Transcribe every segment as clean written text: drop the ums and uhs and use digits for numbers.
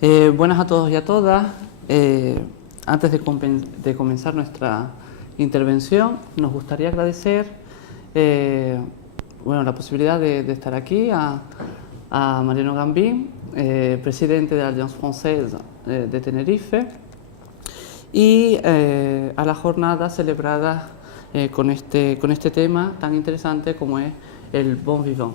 Buenas a todos y a todas. Antes de comenzar nuestra intervención, nos gustaría agradecer la posibilidad de estar aquí a Mariano Gambín, presidente de la Alliance Française de Tenerife, y a la jornada celebrada con este tema tan interesante como es el bon vivant.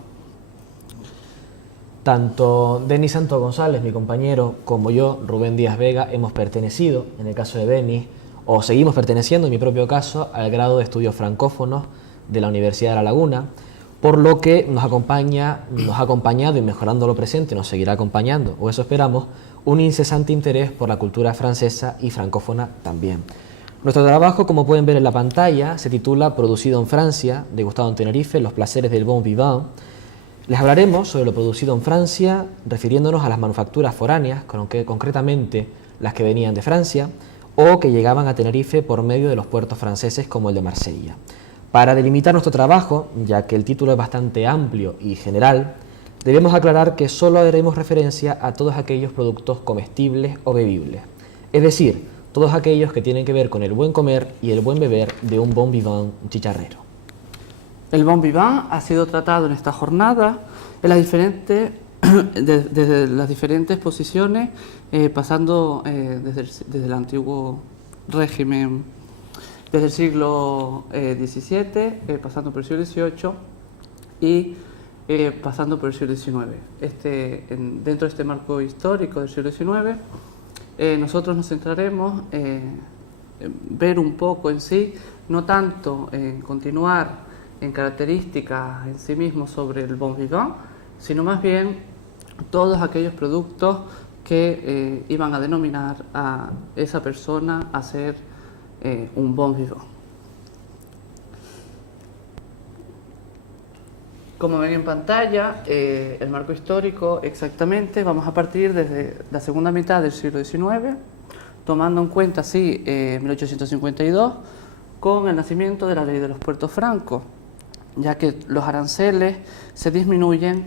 Tanto Denis Santos González, mi compañero, como yo, Rubén Díaz Vega, hemos pertenecido, en el caso de Denis, o seguimos perteneciendo, en mi propio caso, al grado de estudios francófonos de la Universidad de La Laguna, por lo que nos ha acompañado y mejorando lo presente nos seguirá acompañando, o eso esperamos, un incesante interés por la cultura francesa y francófona también. Nuestro trabajo, como pueden ver en la pantalla, se titula Producido en Francia, degustado en Tenerife, los placeres del bon vivant. Les hablaremos sobre lo producido en Francia, refiriéndonos a las manufacturas foráneas, concretamente las que venían de Francia, o que llegaban a Tenerife por medio de los puertos franceses como el de Marsella. Para delimitar nuestro trabajo, ya que el título es bastante amplio y general, debemos aclarar que solo haremos referencia a todos aquellos productos comestibles o bebibles, es decir, todos aquellos que tienen que ver con el buen comer y el buen beber de un bon vivant chicharrero. El bon vivant ha sido tratado en esta jornada desde las diferentes posiciones, pasando desde el antiguo régimen, desde el siglo XVII, pasando por el siglo XVIII y pasando por el siglo XIX. Dentro de este marco histórico del siglo XIX, nosotros nos centraremos en ver un poco en sí, no tanto en continuar en características en sí mismos sobre el bon vivant, sino más bien todos aquellos productos que iban a denominar a esa persona a ser un bon vivant. Como ven en pantalla, el marco histórico exactamente, vamos a partir desde la segunda mitad del siglo XIX, tomando en cuenta así 1852, con el nacimiento de la ley de los puertos francos, ya que los aranceles se disminuyen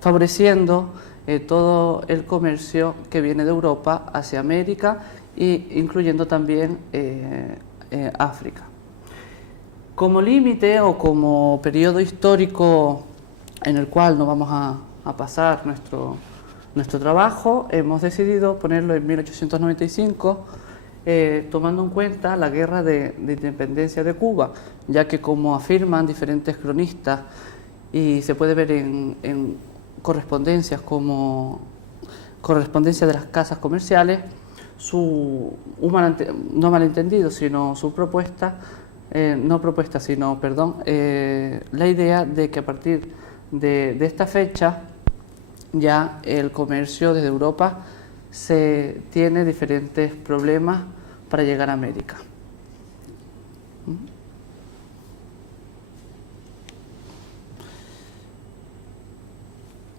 favoreciendo todo el comercio que viene de Europa hacia América e incluyendo también África. Como límite o como periodo histórico en el cual nos vamos a pasar nuestro trabajo, hemos decidido ponerlo en 1895, tomando en cuenta la guerra de independencia de Cuba, ya que, como afirman diferentes cronistas y se puede ver en correspondencias como correspondencia de las casas comerciales, no malentendido, sino su propuesta, la idea de que a partir de esta fecha ya el comercio desde Europa tiene diferentes problemas para llegar a América.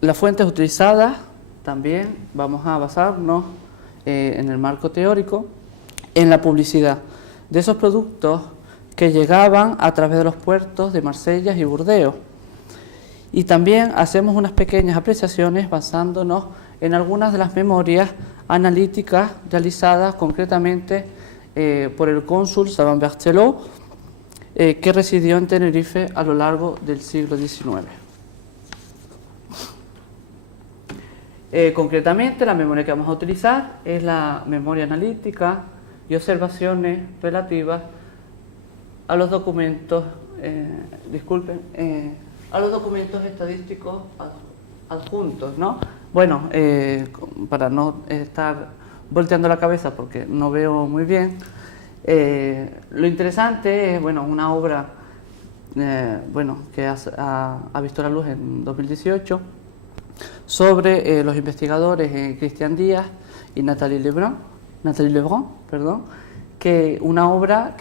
Las fuentes utilizadas también vamos a basarnos en el marco teórico en la publicidad de esos productos que llegaban a través de los puertos de Marsella y Burdeos, y también hacemos unas pequeñas apreciaciones basándonos en algunas de las memorias analíticas realizadas concretamente por el cónsul Savant Berthelot, que residió en Tenerife a lo largo del siglo XIX. Concretamente, la memoria que vamos a utilizar es la memoria analítica y observaciones relativas a los documentos, a los documentos estadísticos adjuntos, ¿no? Bueno, para no estar volteando la cabeza porque no veo muy bien, lo interesante es, una obra que ha visto la luz en 2018 sobre los investigadores Christian Díaz y Nathalie Lebrun, que una obra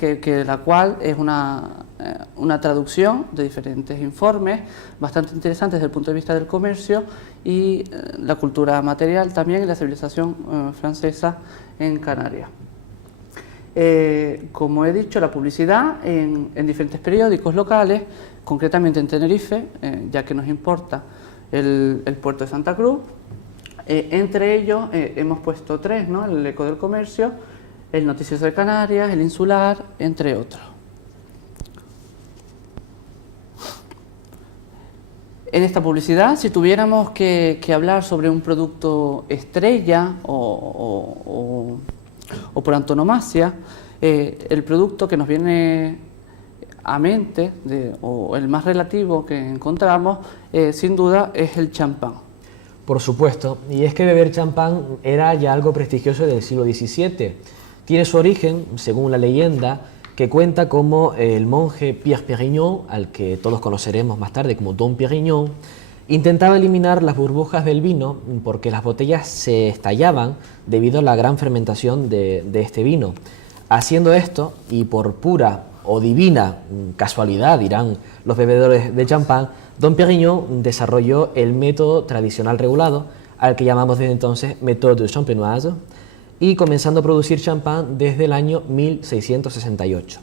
la cual es una traducción de diferentes informes bastante interesantes desde el punto de vista del comercio y la cultura material también y la civilización francesa en Canarias. Como he dicho, la publicidad en diferentes periódicos locales, concretamente en Tenerife, ya que nos importa el puerto de Santa Cruz, Entre ellos hemos puesto 3, ¿no? El Eco del Comercio, el Noticioso de Canarias, el Insular, entre otros. En esta publicidad, si tuviéramos que hablar sobre un producto estrella o por antonomasia, el producto que nos viene a mente, o el más relativo que encontramos, sin duda es el champán. Por supuesto, y es que beber champán era ya algo prestigioso del siglo XVII. Tiene su origen, según la leyenda, que cuenta cómo el monje Pierre Pérignon, al que todos conoceremos más tarde como Don Pérignon, intentaba eliminar las burbujas del vino porque las botellas se estallaban debido a la gran fermentación de este vino. Haciendo esto, y por pura o divina casualidad, dirán los bebedores de champán, Don Pérignon desarrolló el método tradicional regulado, al que llamamos desde entonces méthode champenoise, y comenzando a producir champán desde el año 1668.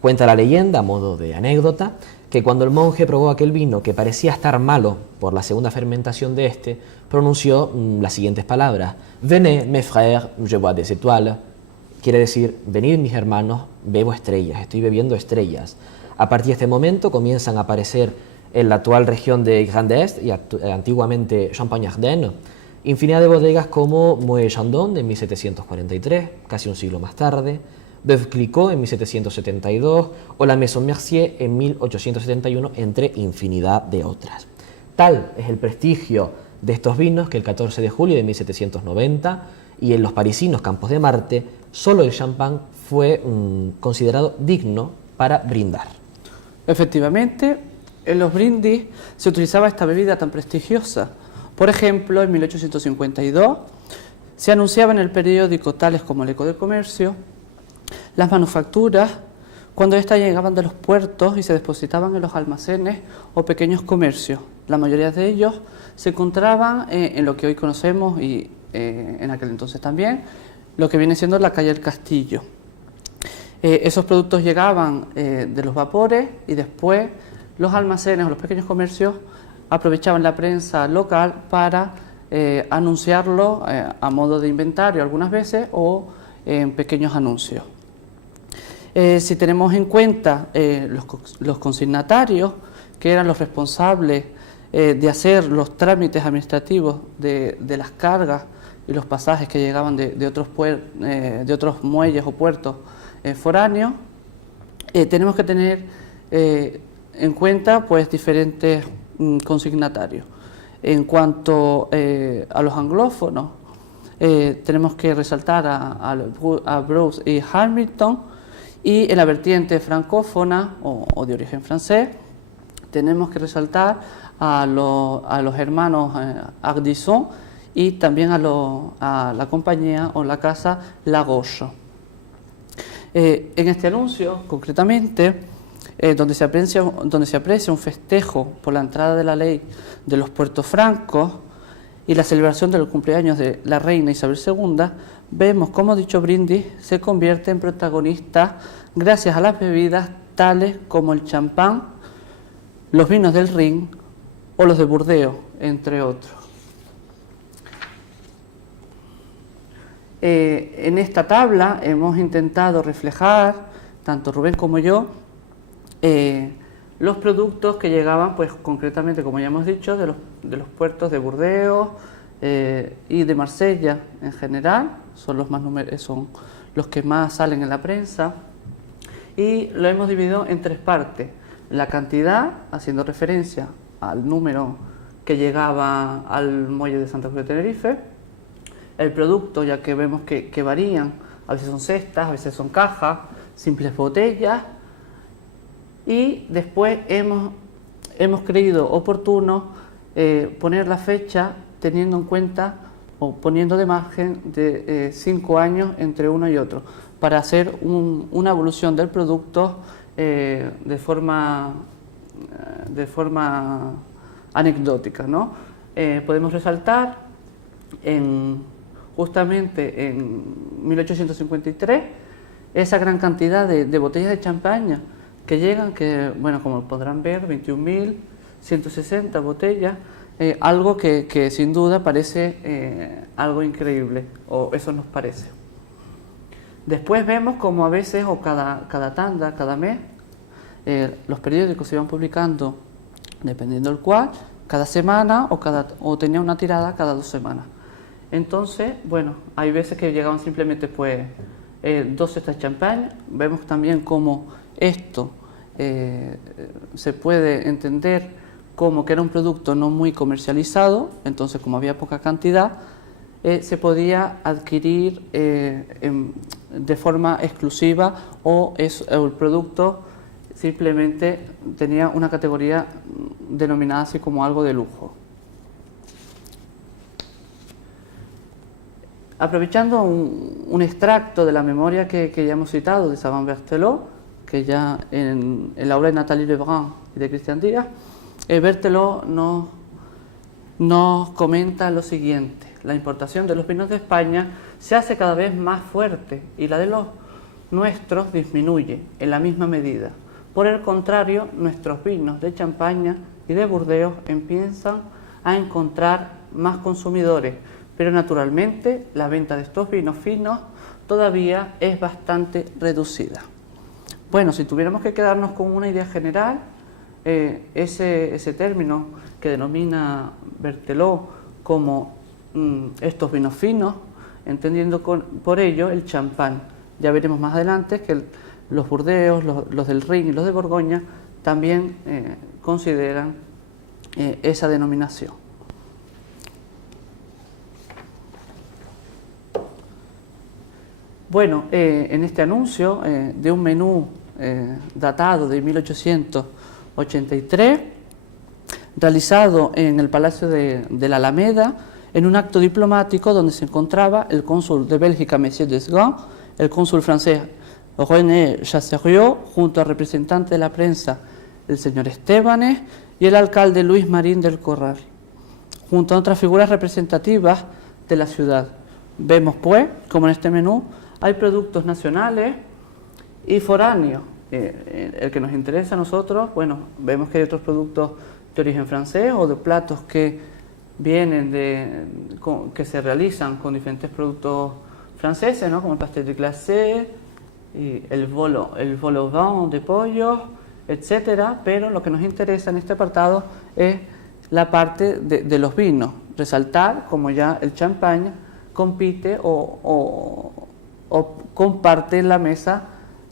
Cuenta la leyenda, a modo de anécdota, que cuando el monje probó aquel vino que parecía estar malo por la segunda fermentación de este, pronunció las siguientes palabras: «Venez, mes frères, je bois des étoiles», quiere decir: «Venid, mis hermanos, bebo estrellas, estoy bebiendo estrellas». A partir de este momento comienzan a aparecer en la actual región de Grand Est y antiguamente Champagne-Ardenne infinidad de bodegas como Moët Chandon en 1743, casi un siglo más tarde, Veuve Clicquot en 1772 o la Maison Mercier en 1871, entre infinidad de otras. Tal es el prestigio de estos vinos que el 14 de julio de 1790 y en los parisinos Campos de Marte, solo el champán fue considerado digno para brindar. Efectivamente, en los brindis se utilizaba esta bebida tan prestigiosa. Por ejemplo, en 1852 se anunciaba en el periódico tales como el Eco del Comercio las manufacturas cuando éstas llegaban de los puertos y se depositaban en los almacenes o pequeños comercios. La mayoría de ellos se encontraban en lo que hoy conocemos y en aquel entonces también, lo que viene siendo la calle del Castillo. Esos productos llegaban de los vapores y después los almacenes o los pequeños comercios aprovechaban la prensa local para anunciarlo a modo de inventario algunas veces o en pequeños anuncios. Si tenemos en cuenta los consignatarios, que eran los responsables de hacer los trámites administrativos de las cargas y los pasajes que llegaban de otros muelles o puertos foráneos, tenemos que tener en cuenta pues diferentes consignatarios. En cuanto a los anglófonos, tenemos que resaltar a Bruce y Hamilton, y en la vertiente francófona o de origen francés tenemos que resaltar a los hermanos Ardisson y también a la compañía o la casa Lagauche. En este anuncio, concretamente, donde se aprecia un festejo por la entrada de la ley de los puertos francos y la celebración del cumpleaños de la reina Isabel II, vemos cómo dicho brindis se convierte en protagonista gracias a las bebidas tales como el champán, los vinos del Rin o los de Burdeos, entre otros. En esta tabla hemos intentado reflejar, tanto Rubén como yo, los productos que llegaban, pues concretamente, como ya hemos dicho, de los puertos de Burdeos y de Marsella en general, son los que más salen en la prensa, y lo hemos dividido en 3 partes: la cantidad, haciendo referencia al número que llegaba al muelle de Santa Cruz de Tenerife; el producto, ya que vemos que varían, a veces son cestas, a veces son cajas, simples botellas; y después hemos creído oportuno poner la fecha teniendo en cuenta o poniendo de margen de 5 años entre uno y otro, para hacer una evolución del producto de forma anecdótica, ¿no? Podemos resaltar justamente en 1853 esa gran cantidad de botellas de champaña que llegan, que bueno, como podrán ver, 21.160 botellas, algo que sin duda parece algo increíble, o eso nos parece. Después vemos como a veces, o cada tanda, cada mes, los periódicos se iban publicando, dependiendo del cual, cada semana o tenía una tirada cada 2 semanas. Entonces, bueno, hay veces que llegaban simplemente pues 2 cestas de champán. Vemos también cómo esto se puede entender como que era un producto no muy comercializado, entonces como había poca cantidad, se podía adquirir de forma exclusiva o el producto simplemente tenía una categoría denominada así como algo de lujo. Aprovechando un extracto de la memoria que ya hemos citado de Savant Berthelot, que ya en la obra de Nathalie Lebrun y de Christian Díaz, Berthelot nos comenta lo siguiente: la importación de los vinos de España se hace cada vez más fuerte y la de los nuestros disminuye en la misma medida. Por el contrario, nuestros vinos de Champaña y de Burdeos empiezan a encontrar más consumidores, pero naturalmente la venta de estos vinos finos todavía es bastante reducida. Bueno, si tuviéramos que quedarnos con una idea general, ese término que denomina Berthelot como estos vinos finos, entendiendo por ello el champán. Ya veremos más adelante que los Burdeos, los del Rin y los de Borgoña también consideran esa denominación. Bueno, en este anuncio de un menú datado de 1883, realizado en el Palacio de la Alameda, en un acto diplomático donde se encontraba el cónsul de Bélgica, Monsieur Desgans, el cónsul francés René Chasseriot, junto al representante de la prensa, el señor Estebanes, y el alcalde Luis Marín del Corral, junto a otras figuras representativas de la ciudad. Vemos pues, como en este menú, hay productos nacionales y foráneos. El que nos interesa a nosotros, bueno, vemos que hay otros productos de origen francés o de platos que vienen que se realizan con diferentes productos franceses, ¿no? Como el pastel de glacé, y el vol au vent de pollo, etcétera. Pero lo que nos interesa en este apartado es la parte de los vinos, resaltar como ya el champán compite o comparte en la mesa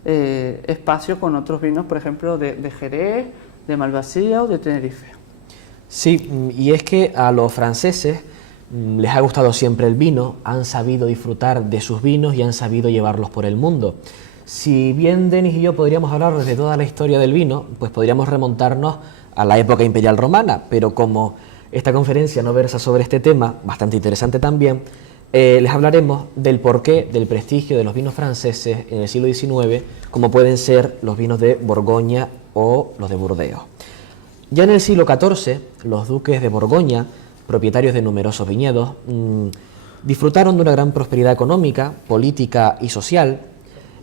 espacio con otros vinos, por ejemplo, de Jerez, de Malvasía o de Tenerife. Sí, y es que a los franceses les ha gustado siempre el vino, han sabido disfrutar de sus vinos y han sabido llevarlos por el mundo. Si bien Denis y yo podríamos hablar de toda la historia del vino, pues podríamos remontarnos a la época imperial romana, pero como esta conferencia no versa sobre este tema, bastante interesante también, les hablaremos del porqué del prestigio de los vinos franceses en el siglo XIX, como pueden ser los vinos de Borgoña o los de Burdeos. Ya en el siglo XIV, los duques de Borgoña, propietarios de numerosos viñedos, disfrutaron de una gran prosperidad económica, política y social,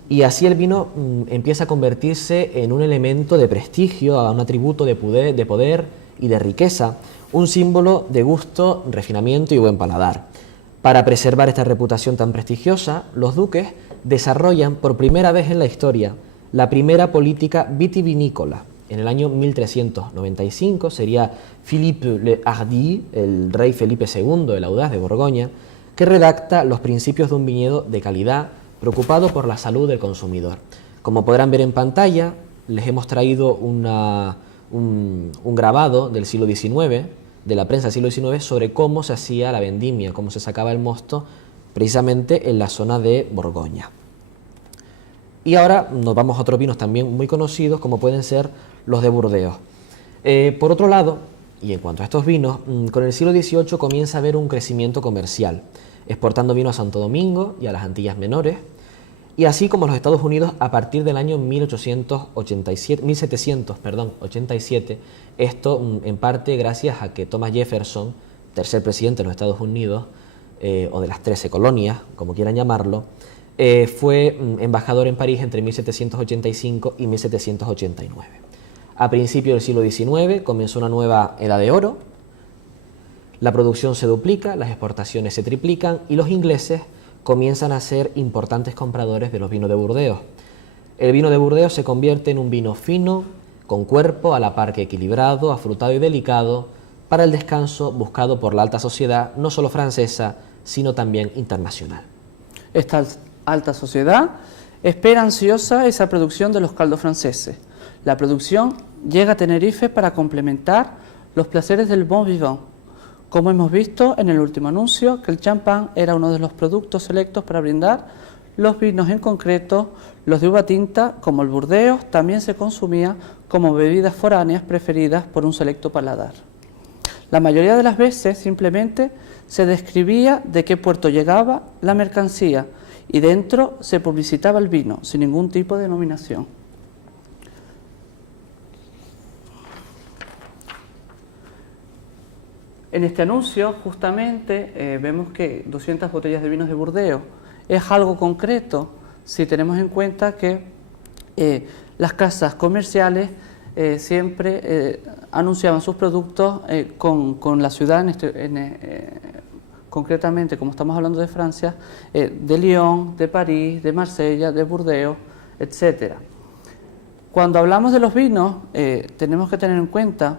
y así el vino empieza a convertirse en un elemento de prestigio, un atributo de poder y de riqueza, un símbolo de gusto, refinamiento y buen paladar. Para preservar esta reputación tan prestigiosa, los duques desarrollan por primera vez en la historia la primera política vitivinícola. En el año 1395 sería Philippe le Hardy, el rey Felipe II, el audaz de Borgoña, que redacta los principios de un viñedo de calidad, preocupado por la salud del consumidor. Como podrán ver en pantalla, les hemos traído un grabado del siglo XIX, de la prensa del siglo XIX, sobre cómo se hacía la vendimia, cómo se sacaba el mosto, precisamente en la zona de Borgoña. Y ahora nos vamos a otros vinos también muy conocidos, como pueden ser los de Burdeos. Por otro lado, y en cuanto a estos vinos, con el siglo XVIII comienza a haber un crecimiento comercial, exportando vino a Santo Domingo y a las Antillas Menores, y así como los Estados Unidos a partir del año 1787, esto en parte gracias a que Thomas Jefferson, tercer presidente de los Estados Unidos, o de las 13 colonias, como quieran llamarlo, fue embajador en París entre 1785 y 1789. A principios del siglo XIX comenzó una nueva edad de oro, La producción se duplica, las exportaciones se triplican y los ingleses comienzan a ser importantes compradores de los vinos de Burdeos. El vino de Burdeos se convierte en un vino fino, con cuerpo, a la par que equilibrado, afrutado y delicado, para el descanso buscado por la alta sociedad, no solo francesa, sino también internacional. Esta alta sociedad espera ansiosa esa producción de los caldos franceses. La producción llega a Tenerife para complementar los placeres del bon vivant. Como hemos visto en el último anuncio, que el champán era uno de los productos selectos para brindar, los vinos en concreto, los de uva tinta, como el Burdeos, también se consumía como bebidas foráneas preferidas por un selecto paladar. La mayoría de las veces simplemente se describía de qué puerto llegaba la mercancía y dentro se publicitaba el vino, sin ningún tipo de denominación. En este anuncio, justamente, vemos que 200 botellas de vinos de Burdeos es algo concreto si tenemos en cuenta que las casas comerciales siempre anunciaban sus productos con la ciudad, concretamente, como estamos hablando de Francia, de Lyon, de París, de Marsella, de Burdeos, etc. Cuando hablamos de los vinos, tenemos que tener en cuenta,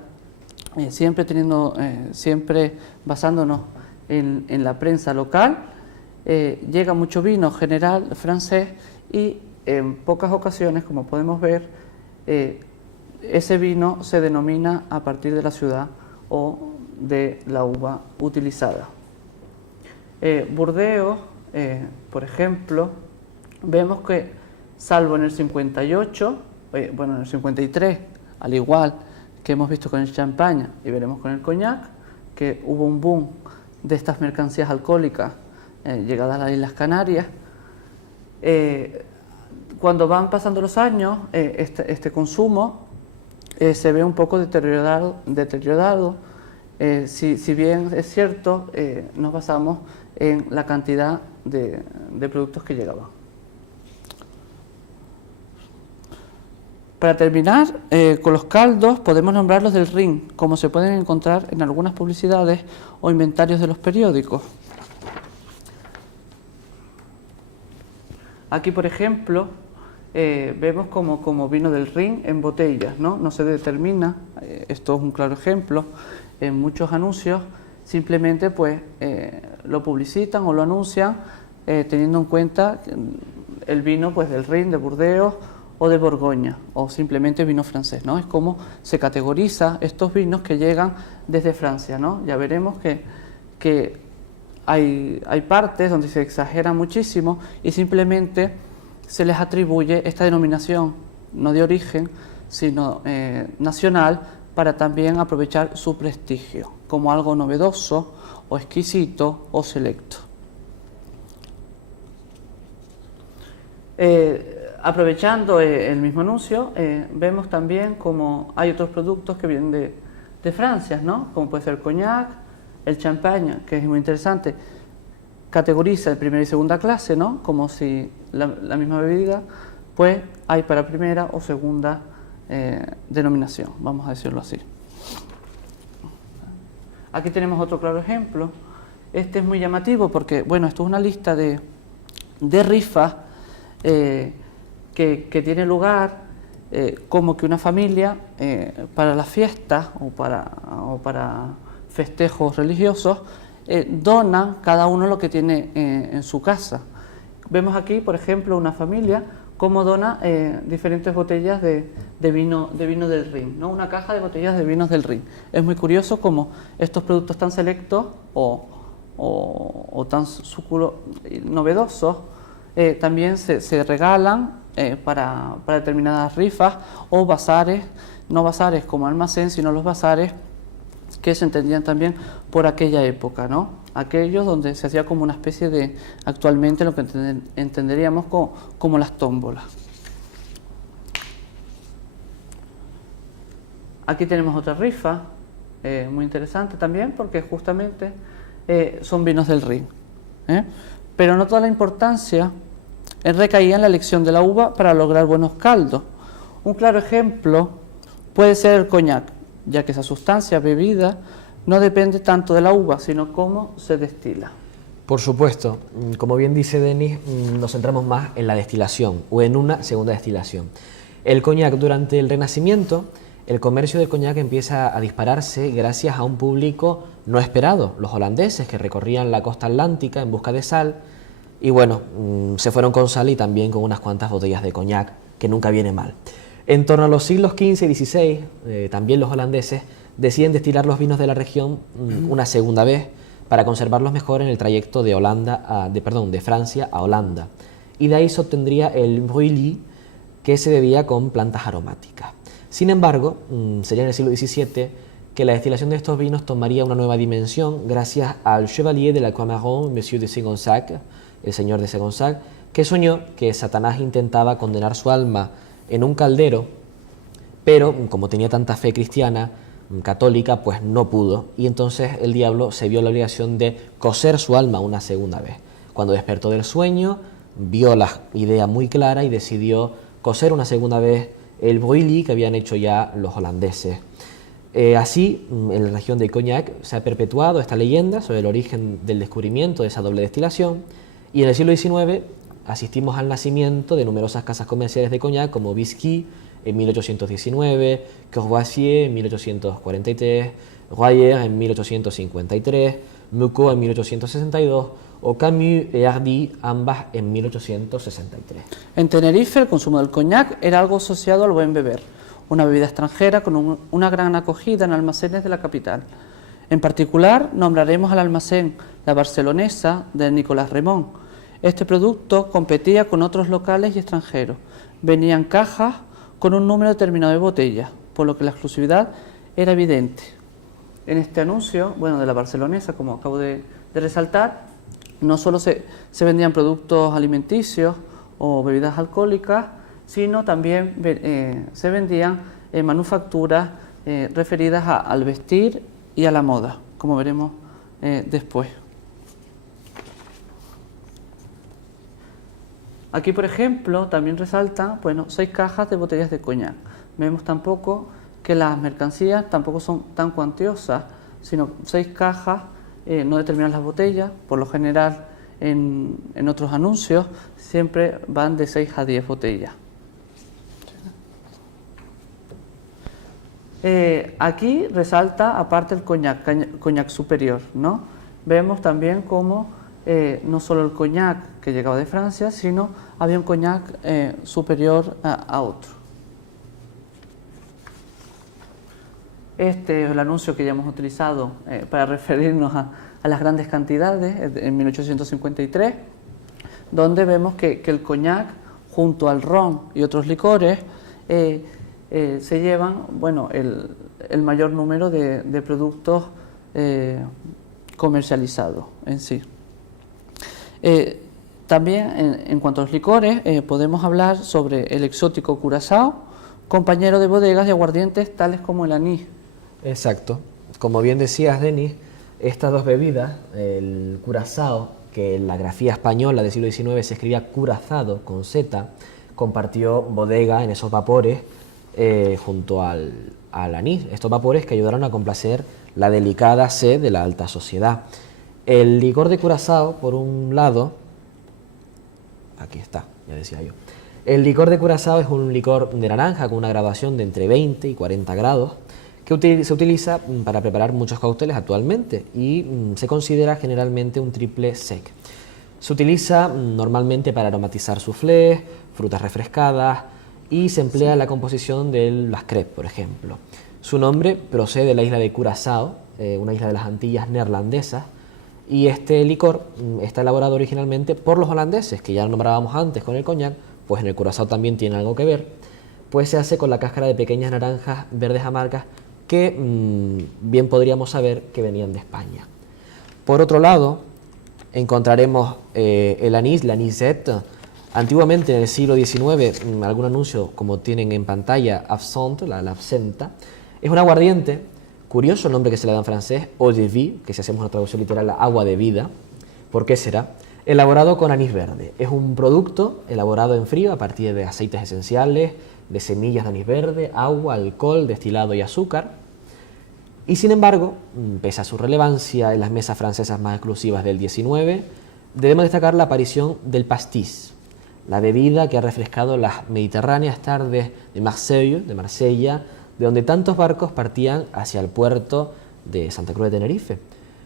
siempre basándonos en la prensa local, llega mucho vino general francés y en pocas ocasiones, como podemos ver, ese vino se denomina a partir de la ciudad o de la uva utilizada. Burdeos, por ejemplo, vemos que salvo en el 58, en el 53, al igual que hemos visto con el champaña y veremos con el coñac, que hubo un boom de estas mercancías alcohólicas llegadas a las Islas Canarias. Cuando van pasando los años, este consumo se ve un poco deteriorado. Si bien es cierto, nos basamos en la cantidad de productos que llegaban. Para terminar, con los caldos podemos nombrar los del Rin, como se pueden encontrar en algunas publicidades o inventarios de los periódicos. Aquí, por ejemplo, vemos como vino del Rin en botellas, ¿no? Se determina, esto es un claro ejemplo, en muchos anuncios simplemente pues lo publicitan o lo anuncian teniendo en cuenta el vino pues del Rin, de Burdeos o de Borgoña, o simplemente vino francés, ¿no? Es como se categoriza estos vinos que llegan desde Francia, ¿no? Ya veremos que hay partes donde se exagera muchísimo y simplemente se les atribuye esta denominación, no de origen, sino nacional, para también aprovechar su prestigio, como algo novedoso, o exquisito, o selecto. Aprovechando el mismo anuncio, vemos también como hay otros productos que vienen de Francia, ¿no? Como puede ser el coñac, el champaña, que es muy interesante, categoriza en primera y segunda clase, ¿no? Como si la misma bebida, pues hay para primera o segunda denominación, vamos a decirlo así. Aquí tenemos otro claro ejemplo. Este es muy llamativo porque, bueno, esto es una lista de rifas que tiene lugar como que una familia para las fiestas o para festejos religiosos donan cada uno lo que tiene en su casa. Vemos aquí, por ejemplo, una familia cómo dona diferentes botellas de vino del Rin, ¿no? Una caja de botellas de vinos del Rin. Es muy curioso cómo estos productos tan selectos o tan novedosos también se regalan para determinadas rifas o bazares, no bazares como almacén, sino los bazares que se entendían también por aquella época, ¿no? Aquellos donde se hacía como una especie de, actualmente lo que entenderíamos como las tómbolas. Aquí tenemos otra rifa, muy interesante también, porque justamente son vinos del Rin. Pero no toda la importancia recaía en la elección de la uva para lograr buenos caldos. Un claro ejemplo puede ser el coñac, ya que esa sustancia bebida no depende tanto de la uva, sino cómo se destila. Por supuesto, como bien dice Denis, nos centramos más en la destilación o en una segunda destilación. El coñac durante el Renacimiento, el comercio del coñac empieza a dispararse gracias a un público no esperado, los holandeses que recorrían la costa atlántica en busca de sal y bueno, se fueron con sal y también con unas cuantas botellas de coñac, que nunca viene mal. En torno a los siglos XV y XVI, también los holandeses deciden destilar los vinos de la región una segunda vez para conservarlos mejor en el trayecto de Francia a Holanda. Y de ahí se obtendría el Bruilly, que se bebía con plantas aromáticas. Sin embargo, sería en el siglo XVII que la destilación de estos vinos tomaría una nueva dimensión gracias al Chevalier de la Coimaron, Monsieur de Segonzac, el señor de Segonzac, que soñó que Satanás intentaba condenar su alma en un caldero, pero como tenía tanta fe cristiana, católica, pues no pudo, y entonces el diablo se vio la obligación de coser su alma una segunda vez. Cuando despertó del sueño, vio la idea muy clara y decidió coser una segunda vez el Bruilly que habían hecho ya los holandeses. Así, en la región de Cognac se ha perpetuado esta leyenda sobre el origen del descubrimiento de esa doble destilación, y en el siglo XIX asistimos al nacimiento de numerosas casas comerciales de Cognac como Bisquit en 1819, Courvoisier en 1843, Royer en 1853, Mucot en 1862 o Camus y Hardy, ambas en 1863. En Tenerife el consumo del coñac era algo asociado al buen beber, una bebida extranjera con una gran acogida en almacenes de la capital. En particular nombraremos al almacén La Barcelonesa de Nicolás Remón. Este producto competía con otros locales y extranjeros. Venían cajas con un número determinado de botellas, por lo que la exclusividad era evidente. En este anuncio, de la Barcelonesa, como acabo de resaltar, no solo se vendían productos alimenticios o bebidas alcohólicas, sino también se vendían manufacturas referidas al vestir y a la moda, como veremos después. Aquí, por ejemplo, también resalta 6 cajas de botellas de coñac. Vemos tampoco que las mercancías tampoco son tan cuantiosas, sino 6 cajas, no determinan las botellas. Por lo general, en otros anuncios, siempre van de 6 a 10 botellas. Aquí resalta, aparte, el coñac superior, ¿no? Vemos también cómo no solo el coñac que llegaba de Francia, sino había un coñac superior a otro. Este es el anuncio que ya hemos utilizado para referirnos a las grandes cantidades en 1853, donde vemos que el coñac, junto al ron y otros licores, se llevan el mayor número de productos comercializados en sí. También en cuanto a los licores, podemos hablar sobre el exótico Curazao, compañero de bodegas de aguardientes tales como el anís. Exacto. Como bien decías, Denis, estas dos bebidas, el Curazao, que en la grafía española del siglo XIX se escribía curazado con Z, compartió bodega en esos vapores junto al anís. Estos vapores que ayudaron a complacer la delicada sed de la alta sociedad. El licor de Curazao, por un lado, aquí está, ya decía yo. El licor de Curazao es un licor de naranja con una graduación de entre 20 y 40 grados que se utiliza para preparar muchos cócteles actualmente y se considera generalmente un triple sec. Se utiliza normalmente para aromatizar soufflés, frutas refrescadas y se emplea en la composición de las crepes, por ejemplo. Su nombre procede de la isla de Curazao, una isla de las Antillas neerlandesas, y este licor está elaborado originalmente por los holandeses, que ya nombrábamos antes con el coñac, pues en el Curazao también tiene algo que ver, pues se hace con la cáscara de pequeñas naranjas verdes amargas que bien podríamos saber que venían de España. Por otro lado, encontraremos el anís, la anisette. Antiguamente, en el siglo XIX, algún anuncio, como tienen en pantalla, absinthe, la absenta, es un aguardiente. Curioso el nombre que se le da en francés, eau de vie, que si hacemos una traducción literal, agua de vida. ¿Por qué será? Elaborado con anís verde. Es un producto elaborado en frío a partir de aceites esenciales, de semillas de anís verde, agua, alcohol, destilado y azúcar. Y sin embargo, pese a su relevancia en las mesas francesas más exclusivas del XIX, debemos destacar la aparición del pastis, la bebida que ha refrescado las mediterráneas tardes de Marsella, de donde tantos barcos partían hacia el puerto de Santa Cruz de Tenerife.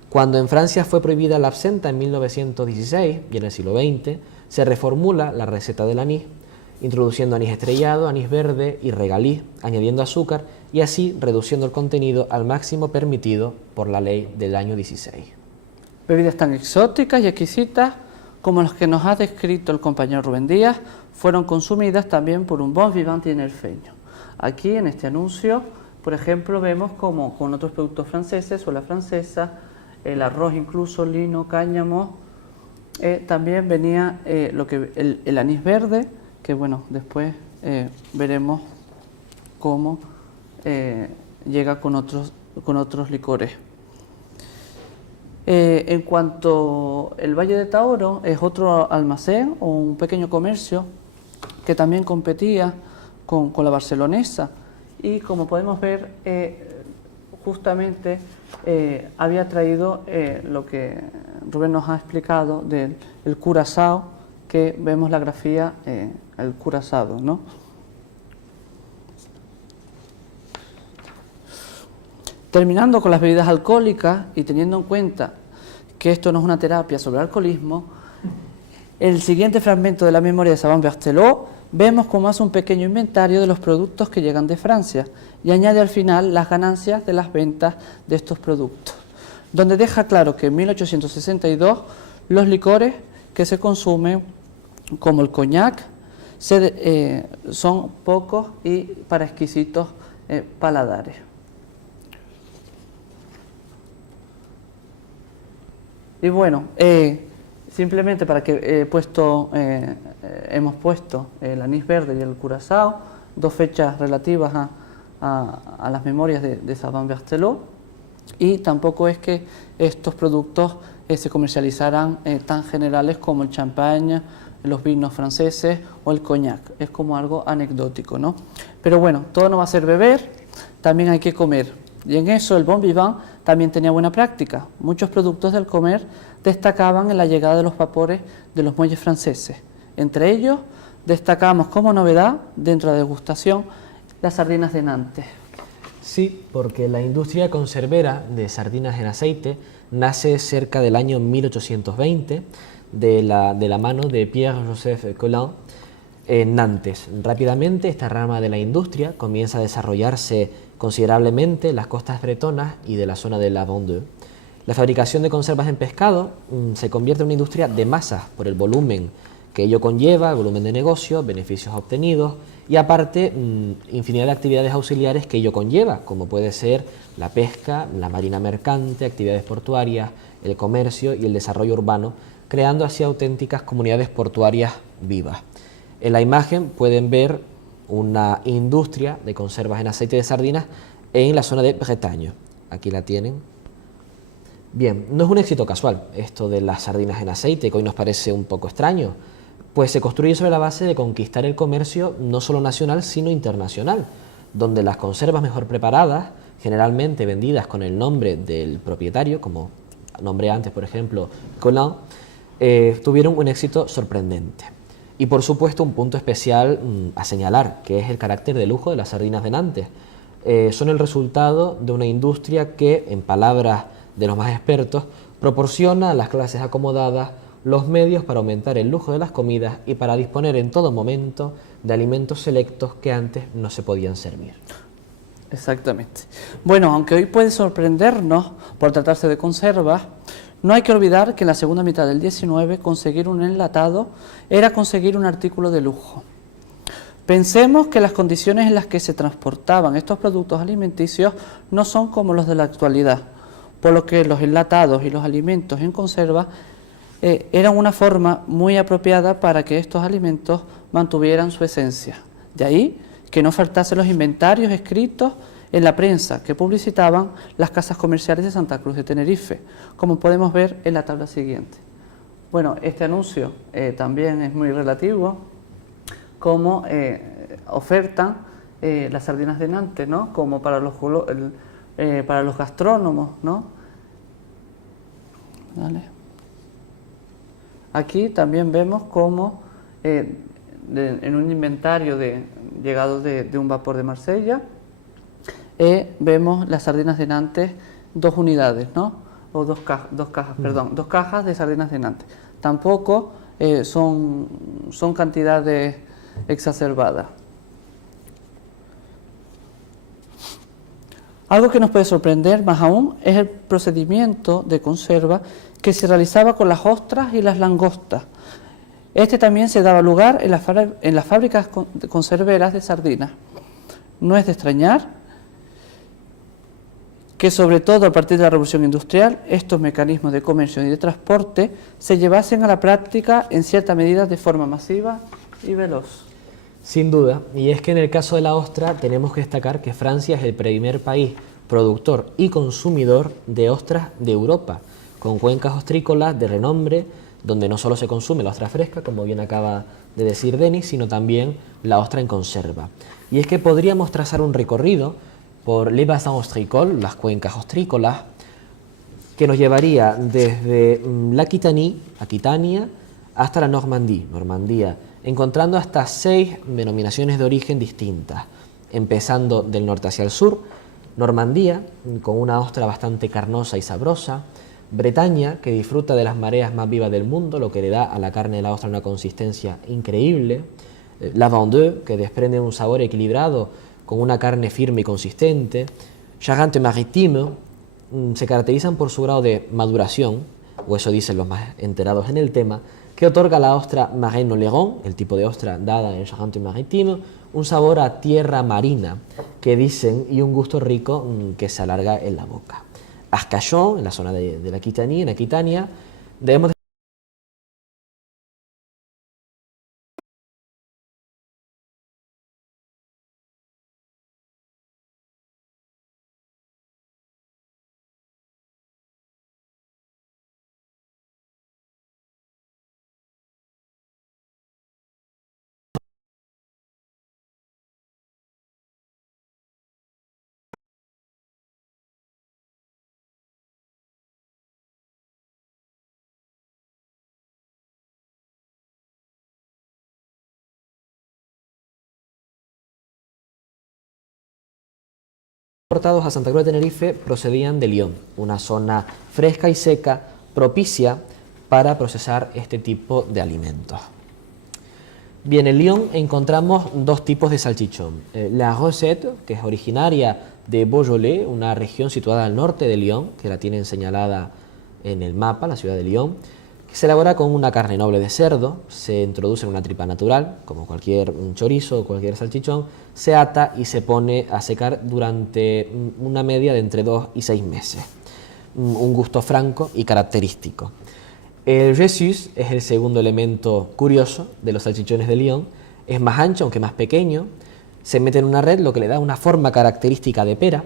Cuando en Francia fue prohibida la absenta en 1916 y en el siglo XX, se reformula la receta del anís, introduciendo anís estrellado, anís verde y regaliz, añadiendo azúcar y así reduciendo el contenido al máximo permitido por la ley del año 16. Bebidas tan exóticas y exquisitas como las que nos ha descrito el compañero Rubén Díaz fueron consumidas también por un bon vivant tinerfeño. Aquí en este anuncio, por ejemplo, vemos como con otros productos franceses o la francesa, el arroz incluso, lino, cáñamo, también venía el anís verde, que bueno, después veremos cómo llega con otros licores. En cuanto el Valle de Taoro, es otro almacén o un pequeño comercio que también competía con la barcelonesa, y como podemos ver, justamente había traído lo que Rubén nos ha explicado del curazao, que vemos la grafía, el curazao, ¿no? Terminando con las bebidas alcohólicas y teniendo en cuenta que esto no es una terapia sobre el alcoholismo, el siguiente fragmento de la memoria de Savant Berthelot vemos cómo hace un pequeño inventario de los productos que llegan de Francia y añade al final las ganancias de las ventas de estos productos, donde deja claro que en 1862 los licores que se consumen, como el coñac, son pocos y para exquisitos paladares. Y bueno, simplemente para que hemos puesto el anís verde y el curazao, dos fechas relativas a las memorias de Savant Berthelot, y tampoco es que estos productos se comercializaran tan generales como el champagne, los vinos franceses o el coñac. Es como algo anecdótico, ¿no? Pero bueno, todo no va a ser beber, también hay que comer. Y en eso el bon vivant también tenía buena práctica. Muchos productos del comer destacaban en la llegada de los vapores de los muelles franceses. Entre ellos destacamos como novedad, dentro de la degustación, las sardinas de Nantes. Sí, porque la industria conservera de sardinas en aceite nace cerca del año 1820 de la mano de Pierre-Joseph Collin en Nantes. Rápidamente esta rama de la industria comienza a desarrollarse considerablemente en las costas bretonas y de la zona de la Vendée. La fabricación de conservas en pescado se convierte en una industria de masas por el volumen que ello conlleva, el volumen de negocio, beneficios obtenidos y aparte infinidad de actividades auxiliares que ello conlleva, como puede ser la pesca, la marina mercante, actividades portuarias, el comercio y el desarrollo urbano, creando así auténticas comunidades portuarias vivas. En la imagen pueden ver una industria de conservas en aceite de sardinas en la zona de Bretaña. Aquí la tienen. Bien, no es un éxito casual esto de las sardinas en aceite, que hoy nos parece un poco extraño, pues se construye sobre la base de conquistar el comercio no solo nacional, sino internacional, donde las conservas mejor preparadas, generalmente vendidas con el nombre del propietario, como nombré antes, por ejemplo, Collin, tuvieron un éxito sorprendente. Y por supuesto un punto especial a señalar, que es el carácter de lujo de las sardinas de Nantes. Son el resultado de una industria que, en palabras de los más expertos, proporciona a las clases acomodadas los medios para aumentar el lujo de las comidas y para disponer en todo momento de alimentos selectos que antes no se podían servir. Exactamente. Bueno, aunque hoy puede sorprendernos por tratarse de conservas, no hay que olvidar que en la segunda mitad del 19 conseguir un enlatado era conseguir un artículo de lujo. Pensemos que las condiciones en las que se transportaban estos productos alimenticios no son como los de la actualidad, por lo que los enlatados y los alimentos en conserva eran una forma muy apropiada para que estos alimentos mantuvieran su esencia. De ahí que no faltasen los inventarios escritos en la prensa que publicitaban las casas comerciales de Santa Cruz de Tenerife, como podemos ver en la tabla siguiente. Bueno, este anuncio también es muy relativo, como ofertan las sardinas de Nantes, ¿no? Como para para los gastrónomos, ¿no? Dale. Aquí también vemos cómo en un inventario llegado de un vapor de Marsella, vemos las sardinas de Nantes, 2 unidades, ¿no? O dos cajas, perdón, 2 cajas de sardinas de Nantes. Tampoco son cantidades exacerbadas. Algo que nos puede sorprender más aún es el procedimiento de conserva que se realizaba con las ostras y las langostas. Este también se daba lugar en las fábricas conserveras de sardinas. No es de extrañar que, sobre todo a partir de la Revolución Industrial, estos mecanismos de comercio y de transporte se llevasen a la práctica en cierta medida de forma masiva y veloz. Sin duda, y es que en el caso de la ostra tenemos que destacar que Francia es el primer país productor y consumidor de ostras de Europa, con cuencas ostrícolas de renombre, donde no solo se consume la ostra fresca, como bien acaba de decir Denis, sino también la ostra en conserva. Y es que podríamos trazar un recorrido por les bassins ostrícoles, las cuencas ostrícolas, que nos llevaría desde la Aquitania, hasta la Normandía, encontrando hasta 6 denominaciones de origen distintas, empezando del norte hacia el sur: Normandía, con una ostra bastante carnosa y sabrosa; Bretaña, que disfruta de las mareas más vivas del mundo, lo que le da a la carne de la ostra una consistencia increíble; la Vendée, que desprende un sabor equilibrado con una carne firme y consistente; Charente-Maritime, se caracterizan por su grado de maduración, o eso dicen los más enterados en el tema, que otorga a la ostra Marennes-Oléron, el tipo de ostra dada en Charente-Maritime, un sabor a tierra marina, que dicen, y un gusto rico que se alarga en la boca. Arcachon, en la zona de la Aquitania, debemos importados a Santa Cruz de Tenerife procedían de Lyon, una zona fresca y seca propicia para procesar este tipo de alimentos. Bien, en Lyon encontramos 2 tipos de salchichón. La Rosette, que es originaria de Beaujolais, una región situada al norte de Lyon, que la tienen señalada en el mapa, la ciudad de Lyon, que se elabora con una carne noble de cerdo, se introduce en una tripa natural, como cualquier chorizo o cualquier salchichón, se ata y se pone a secar durante una media de entre 2 y 6 meses. Un gusto franco y característico. El Jesús es el segundo elemento curioso de los salchichones de Lyon. Es más ancho, aunque más pequeño, se mete en una red, lo que le da una forma característica de pera,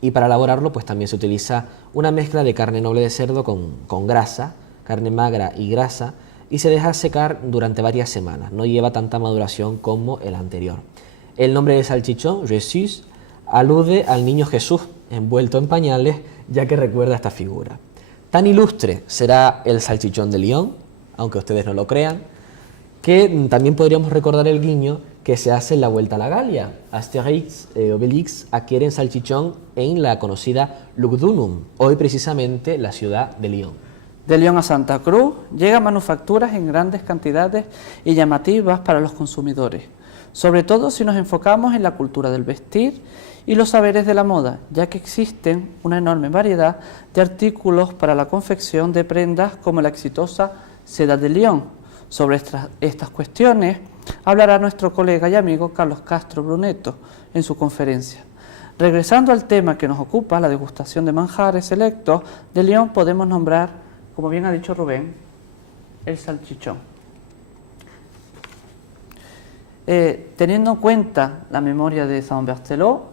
y para elaborarlo pues también se utiliza una mezcla de carne noble de cerdo con grasa, carne magra y grasa, y se deja secar durante varias semanas. No lleva tanta maduración como el anterior. El nombre del salchichón, Jesús, alude al niño Jesús envuelto en pañales, ya que recuerda esta figura. Tan ilustre será el salchichón de Lyon, aunque ustedes no lo crean, que también podríamos recordar el guiño que se hace en la Vuelta a la Galia. Astérix y Obélix adquieren salchichón en la conocida Lugdunum, hoy precisamente la ciudad de Lyon. De Lyon a Santa Cruz llegan manufacturas en grandes cantidades y llamativas para los consumidores, sobre todo si nos enfocamos en la cultura del vestir y los saberes de la moda, ya que existen una enorme variedad de artículos para la confección de prendas como la exitosa Seda de Lyon. Sobre estas cuestiones hablará nuestro colega y amigo Carlos Castro Bruneto en su conferencia. Regresando al tema que nos ocupa, la degustación de manjares selectos de Lyon, podemos nombrar, como bien ha dicho Rubén, el salchichón. Teniendo en cuenta la memoria de Saint Berthelot,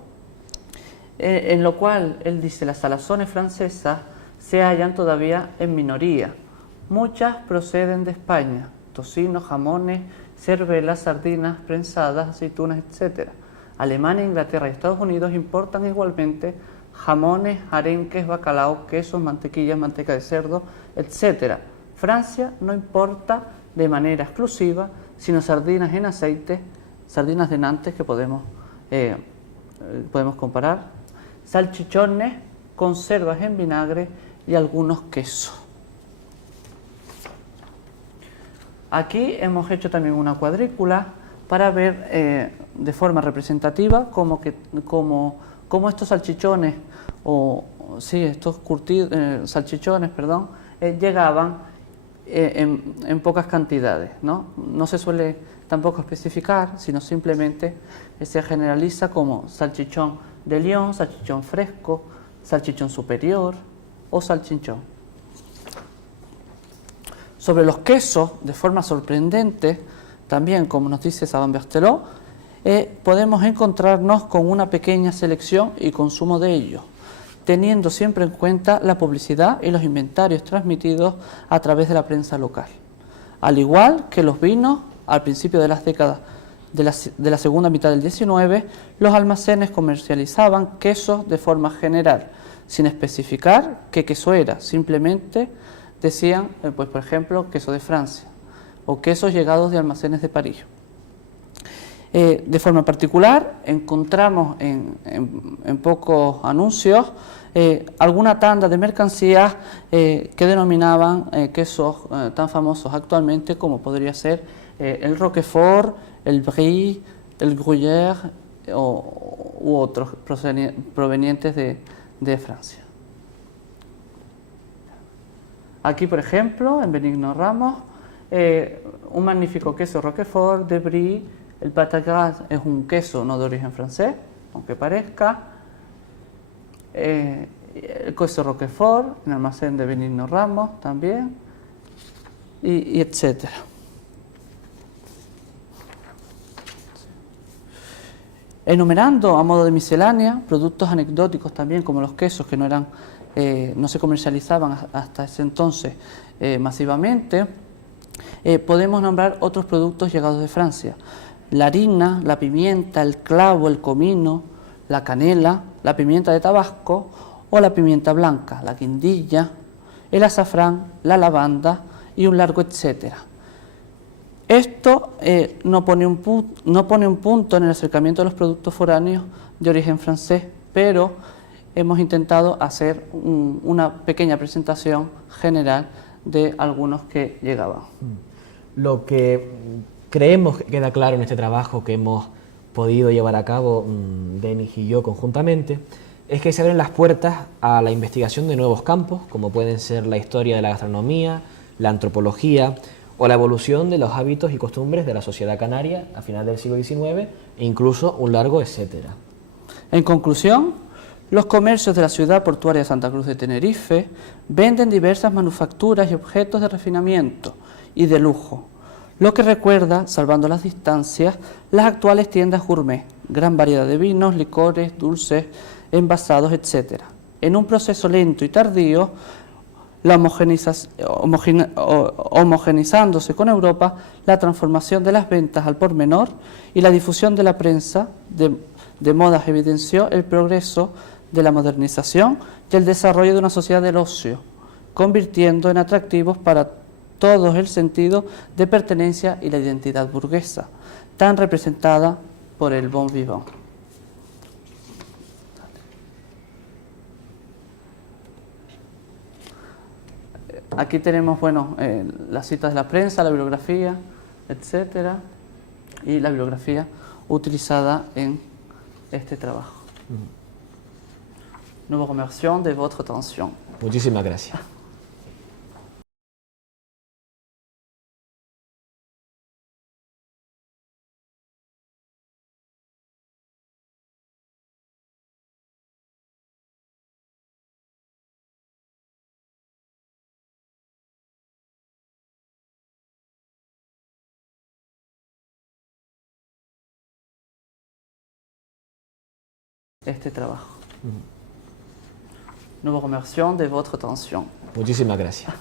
en lo cual él dice las salazones francesas se hallan todavía en minoría. Muchas proceden de España: tocinos, jamones, cervelas, sardinas, prensadas, aceitunas, etc. Alemania, Inglaterra y Estados Unidos importan igualmente jamones, arenques, bacalao, quesos, mantequillas, manteca de cerdo, etc. Francia no importa de manera exclusiva, sino sardinas en aceite, sardinas de Nantes que podemos comparar, salchichones, conservas en vinagre y algunos quesos. Aquí hemos hecho también una cuadrícula para ver de forma representativa cómo estos salchichones salchichones, llegaban en pocas cantidades, ¿no? No se suele tampoco especificar, sino simplemente se generaliza como salchichón de Lyon, salchichón fresco, salchichón superior o salchichón. Sobre los quesos, de forma sorprendente, también como nos dice Saban-Berthelot, podemos encontrarnos con una pequeña selección y consumo de ellos, teniendo siempre en cuenta la publicidad y los inventarios transmitidos a través de la prensa local. Al igual que los vinos, al principio de las décadas de la segunda mitad del XIX, los almacenes comercializaban quesos de forma general, sin especificar qué queso era, simplemente decían, pues por ejemplo, queso de Francia o quesos llegados de almacenes de París. De forma particular, encontramos en pocos anuncios alguna tanda de mercancías que denominaban quesos tan famosos actualmente como podría ser el Roquefort, el Brie, el Gruyère u otros provenientes de Francia. Aquí, por ejemplo, en Benigno Ramos, un magnífico queso Roquefort de Brie. El Patagras es un queso no de origen francés, aunque parezca. El queso Roquefort, en el almacén de Benigno Ramos también, y etcétera. Enumerando a modo de miscelánea, productos anecdóticos también, como los quesos que no se comercializaban hasta ese entonces masivamente, podemos nombrar otros productos llegados de Francia: la harina, la pimienta, el clavo, el comino, la canela, la pimienta de Tabasco o la pimienta blanca, la guindilla, el azafrán, la lavanda y un largo etcétera. Esto no pone un punto en el acercamiento de los productos foráneos de origen francés, pero hemos intentado hacer una pequeña presentación general de algunos que llegaban. Lo que creemos que queda claro en este trabajo que hemos podido llevar a cabo Denis y yo conjuntamente es que se abren las puertas a la investigación de nuevos campos, como pueden ser la historia de la gastronomía, la antropología o la evolución de los hábitos y costumbres de la sociedad canaria a final del siglo XIX e incluso un largo etcétera. En conclusión, los comercios de la ciudad portuaria de Santa Cruz de Tenerife venden diversas manufacturas y objetos de refinamiento y de lujo, lo que recuerda, salvando las distancias, las actuales tiendas gourmet, gran variedad de vinos, licores, dulces, envasados, etc. En un proceso lento y tardío, homogenizándose con Europa, la transformación de las ventas al por menor y la difusión de la prensa de modas evidenció el progreso de la modernización y el desarrollo de una sociedad del ocio, convirtiendo en atractivos para todos el sentido de pertenencia y la identidad burguesa, tan representada por el bon vivant. Aquí tenemos, las citas de la prensa, la bibliografía, etcétera, y la bibliografía utilizada en este trabajo. Nous vous remercions de votre attention. Muchísimas gracias. Este trabajo. Nous vous remercions de votre attention. Muchísimas gracias.